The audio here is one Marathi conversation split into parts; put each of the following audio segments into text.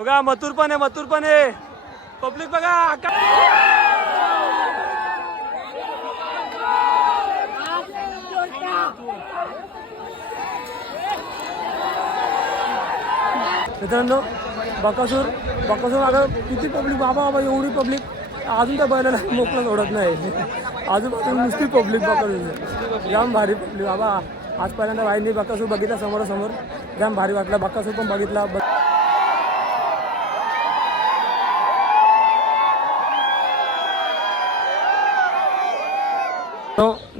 बघा मथुर पण आहे मथुर पण आहे. पब्लिक बघा मित्रांनो बकासूर बकासूर आता किती पब्लिक? बाबा बाबा एवढी पब्लिक. अजून त्या बैलाला मोकळं सोडत नाही. आजूबाजूला नुसती पब्लिक बकासूर जाम भारी पब्लिक. बाबा आज पहिल्यांदा बाईंनी बकासूर बघितला समोरासमोर. जाम भारी वाटला. बकासूर पण बघितला.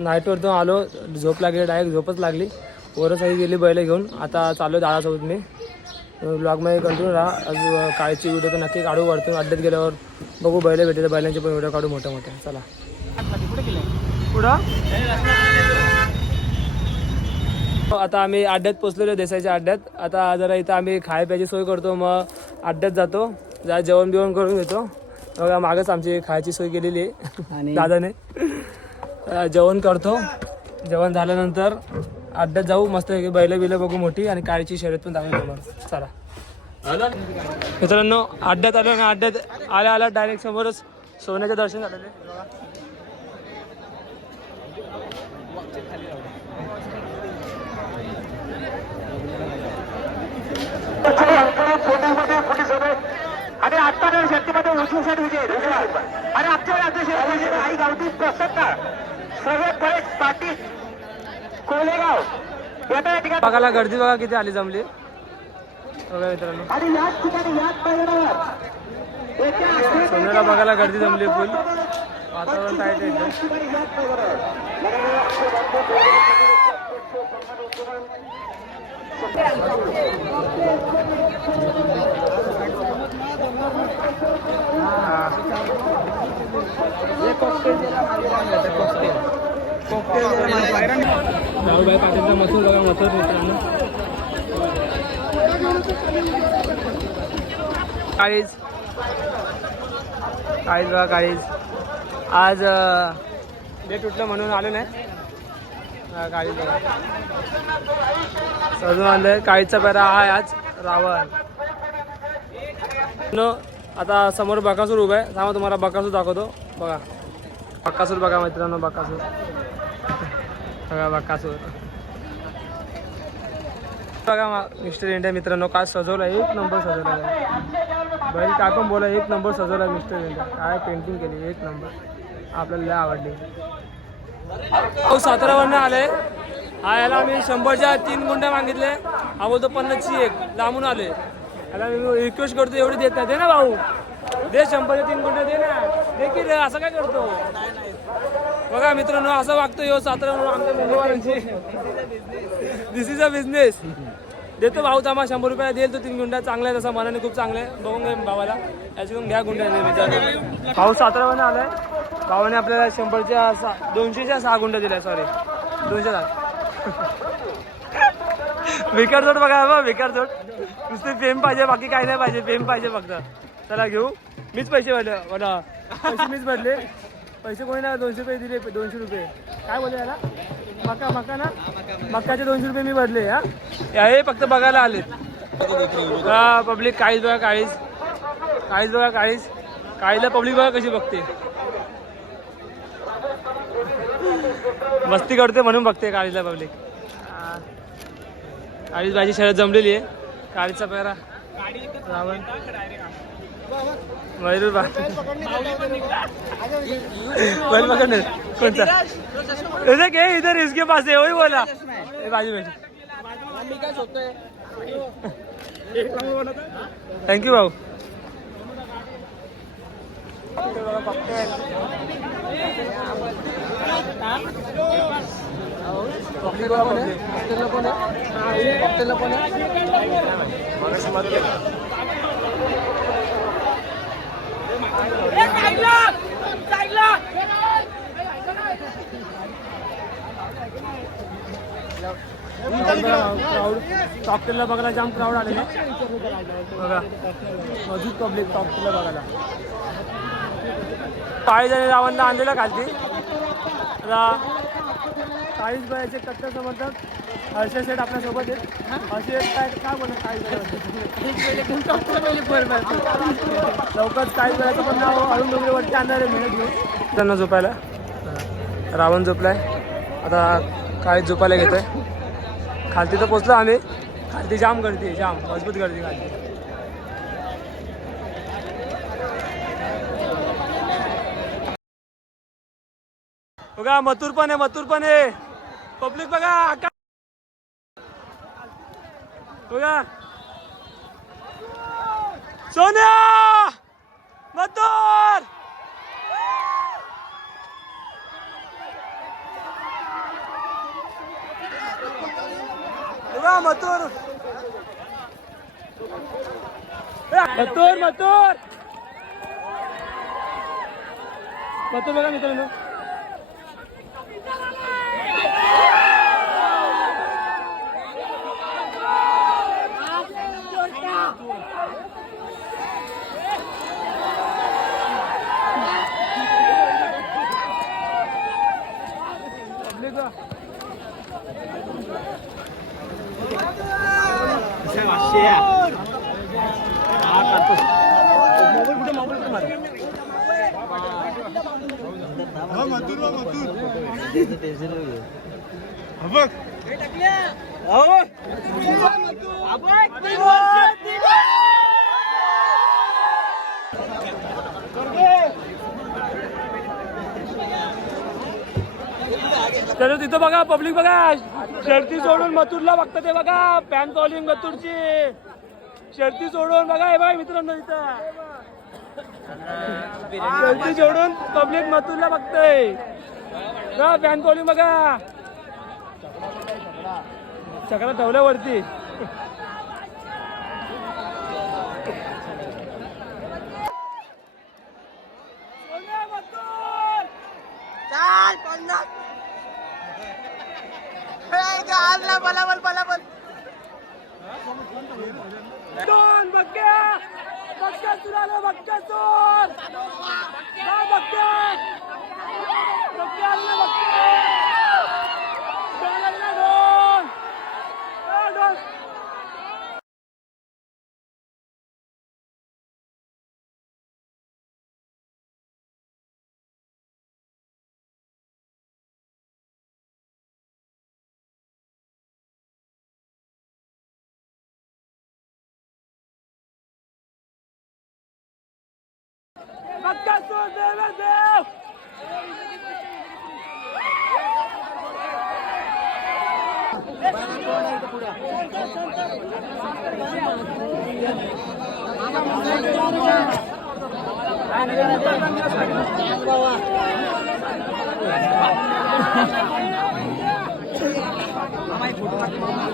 ब- नाईटवरतून आलो झोप लागली डायरेक्ट झोपच लागली. सगळी गेली बैल घेऊन. आता चालू आहे दादासोबत मी. ब्लॉगमध्ये कंटिन्यू राहा. आज काळची व्हिडिओ तर नक्की काढू वरतून. अड्ड्यात गेल्यावर बघू बैल भेटेल बैलांचे पण व्हिडिओ काढू मोठ्या मोठ्या. चला. पुढं? आता आम्ही अड्ड्यात पोचलेलो देसाईच्या अड्ड्यात. आता जरा इथं आम्ही खाय प्यायची सोय करतो. मग अड्ड्यात जातो. जरा जेवण बिवण करून घेतो. मागच आमची खायची सोय केलेली आहे. दादाने. जेवण करतो. जेवण झाल्यानंतर अड्ड्यात जाऊ मस्त बैल बिलं बघू मोठी आणि काळीची शर्यत पण चांगली समोर चला. मित्रांनो अड्ड्यात आलो ना अड्ड्यात आल्या आल्या डायरेक्ट समोरच सोन्याचे दर्शन झालेले. अरे आता शक्तीमध्ये उजवीसाठी विजय आणि आमच्या आई गावठी प्रसन्न सर्व परेश पाटील कोलेगाव. येत्या या ठिकाणी. बघायला गर्दी बघा किती आली जमली. बघा मित्रांनो. आणि याच ठिकाणी याच मैदानावर. येत्या आठवड्यात सोन्याला बघायला गर्दी जमली फुल. वातावरण टाईट आहे इथं. याच ठिकाणी याच मैदानावर राहुलभाई पाटीलचा मसूर बघा मसूर मित्रांनो काळीज काळीज बघा काळीज आज डेट उठलं म्हणून आलो नाही. काळीज बघा. सजून आलं काळीजचा पेरा आहे आज रावण. नो, आता समोर बकासूर उभा आहे. थांबा तुम्हाला बकासूर दाखवतो. बघा. बकासूर बघा मित्रांनो बकासूर. बघा बकासूर बघा मिस्टर इंडिया मित्रांनो काय सजवला एक नंबर सजवला बैल काय पण बोला एक नंबर सजवला आहे मिस्टर इंडिया. काय पेंटिंग केली एक नंबर. आपल्याला लय आवडली. हो सातारावरनं आले हा याला मी शंभरच्या तीन गुंड्या मागितले. हा बोलतो पन्नासची एक. लांबून आले याला मी रिक्वेस्ट करतो एवढी देत नाही. दे ना भाऊ. दे शंभरच्या तीन गुंड्या दे ना. दे असं काय करतो? बघा मित्रांनो असं वागतो यो हो सातारा म्हणून आमच्या मुंबईवाल्यांची दिस इज अ बिझनेस देतो भाऊ थांबा शंभर रुपया देईल तो तीन गुंडा. चांगला आहे तसा मनाने खूप चांगला आहे. बघून घे भावाला. याच्याकडून घ्या गुंड्या विचार भाऊ सातारामध्ये आलाय. भावाने आपल्याला शंभरच्या सहा दोनशेच्या सहा गुंड्या दिल्या सॉरी दोनशे सात विकार जोड बघा बा विकार जोड. नुसते फेम पाहिजे बाकी काही नाही पाहिजे. फेम पाहिजे फक्त. चला घेऊ. मीच पैसे भरले मला पैसे मीच भरले. पैसे कोणी ना दोनशे रुपये दिले दोनशे रुपये. काय बोलले याला? मका मका ना? मकाचे दोनशे रुपये मी भरले हा? हे फक्त बघायला आलेत. हा पब्लिक काळीच बघा काळीच काळीच बघा काळीच काळीला पब्लिक बघा कशी बघते. मस्ती करते म्हणून बघते काळीला पब्लिक काळीच भाजी शर्यत जमलेली आहे. काळीचा पेरा. रावण. मयूर बैल पकड़ने. कौन सा इधर के इधर इसके पास है वही बोला. ए, बाजू में यू भाऊ क्राऊड टॉपटेलला बघायला जाम क्राऊड आलेले. बघा. अजून पब्लिक टॉपटेलला बघायला. काळीज आणि रावणला आणलेला खालती. आता काळीज बायाचे कट्टर समर्थक. हर्षद सेठ आपल्यासोबत आहेत. हर्षद काय काय बोलत काय लवकरच काय करायचं पण नाव अरुण डोंगरेवरती आणणार आहे मिळत घेऊन. त्यांना झोपायला. रावण झोपलाय. आता काय झोपायला घेतोय? आहे खालती तर पोचलो आम्ही. गर्दी जाम गर्दी आहे, जाम. मजबूत गर्दी खालती. बघा मथुर पण आहे मथुर पण आहे. पब्लिक बघा आका- बघा. सोन्या! मथुर! बघा मथुर. ए, मथुर मथुर. मथुर बघा मित्रांनो. टेन्शन तर तिथं बघा पब्लिक बघा. शर्ती सोडून मथुरला बघता ते बघा. पॅन कॉलिंग मथुरची. शर्ती सोडून बघा हे बघा मित्रांनो इथं. शर्ती सोडून पब्लिक मथुरला बघतय पॅन कॉलिंग बघा. सगळं ठेवल्यावरती Hakkı söz Deus! Ama ibu tak mama.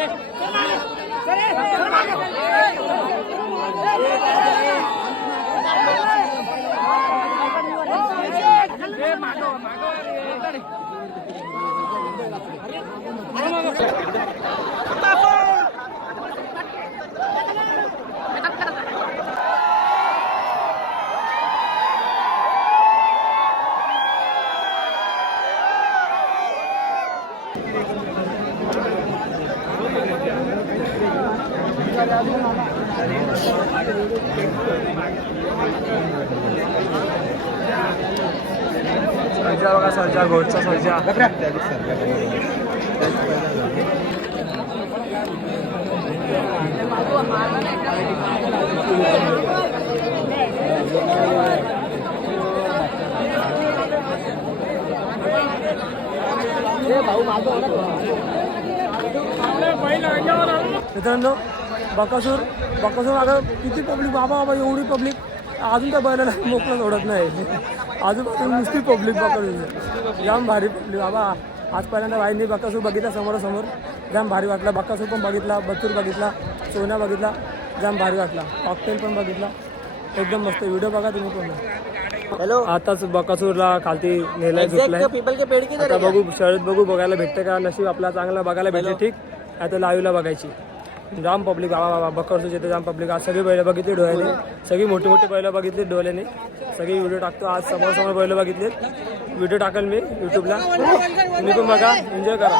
सर सर्जा बघा सर्जा घोडचा सर्जा मित्रांनो बकासूर बकासूर आता किती पब्लिक बाबा बाबा एवढी पब्लिक अजून त्या बैलाला मोकळं सोडत नाही. आजूबाजूला नुसती पब्लिक बकासूर. जाम भारी पब्लिक बाबा आज पहिल्यांदा बाईंनी बकासूर बघितला समोरासमोर. जाम भारी वाटला. बक्कासूर पण बघितला बतूर बघितला सोना बघितला जाम भारी वाटला. कॉकटेल पण बघितला. एकदम मस्त. व्हिडिओ बघा तुम्ही पण हेलो आताच बकासूरला खालती नेलाय आता बघू शर्यत बघू बघायला भेटते का? नशीब आपला चांगला बघायला भेटते ठीक? आता लाईव्हला बघायची. जाम पब्लिक बाबा बाबा येते जाम पब्लिक आज सगळी बैलं बघितली डोळ्याने. सगळी मोठी मोठी बैलं बघितली डोळ्याने. सगळी व्हिडिओ टाकतो. आज समोर समोर बैलं बघितलीत. व्हिडिओ टाकेल मी यूट्यूबला तुम्ही पण बघा. एन्जॉय करा.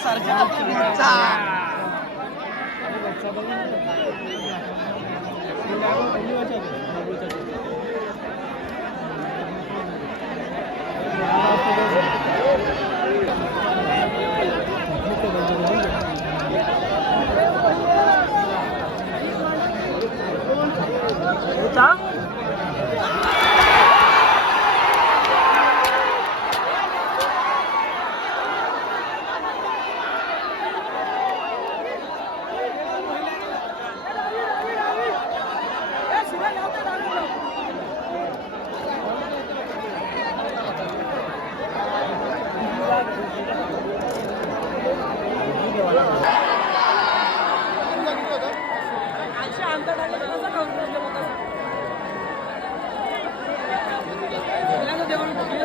Sarjana tuh bisa. Ini bisa banget. Ini aku tadi aja. Aku aja.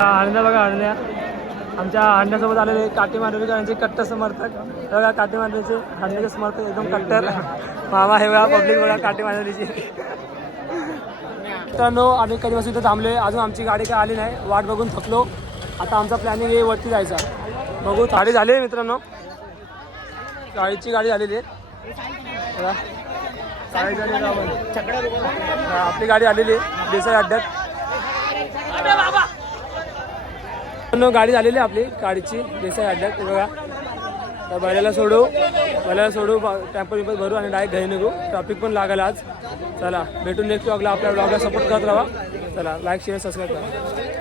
आणण्या बघा हरण्या आमच्या अंड्यासोबत आलेले काटे मांडवीकरांचे कट्टर समर्थक. बघा काटे मांडवीचे हरण्याचे समर्थक एकदम कट्टर. मामा हे बघा पब्लिक बघा काटे मांडवीची. मित्रांनो आम्ही कधीपासून इथं थांबले अजून आमची गाडी काय आली नाही वाट बघून थकलो. आता आमचा प्लॅनिंग आहे वरती जायचा. बघू गाडी झाली आहे मित्रांनो. गाडीची गाडी झालेली आहे. झाली आपली गाडी आलेली आहे देसाई अड्ड्यात. मित्रांनो, गाडी झालेली आहे आपली गाडीची देसाई अड्ड्यात बघा. तर बैलाला सोडू बैलाला सोडू टेम्पो विपत भरू आणि डायरेक्ट घरी निघू. ट्रॅफिक पण लागेल आज. चला भेटून नेक्स्ट ब्लॉगला आपल्या ब्लॉगला सपोर्ट करत राहा. चला लाईक शेअर सबस्क्राईब करा.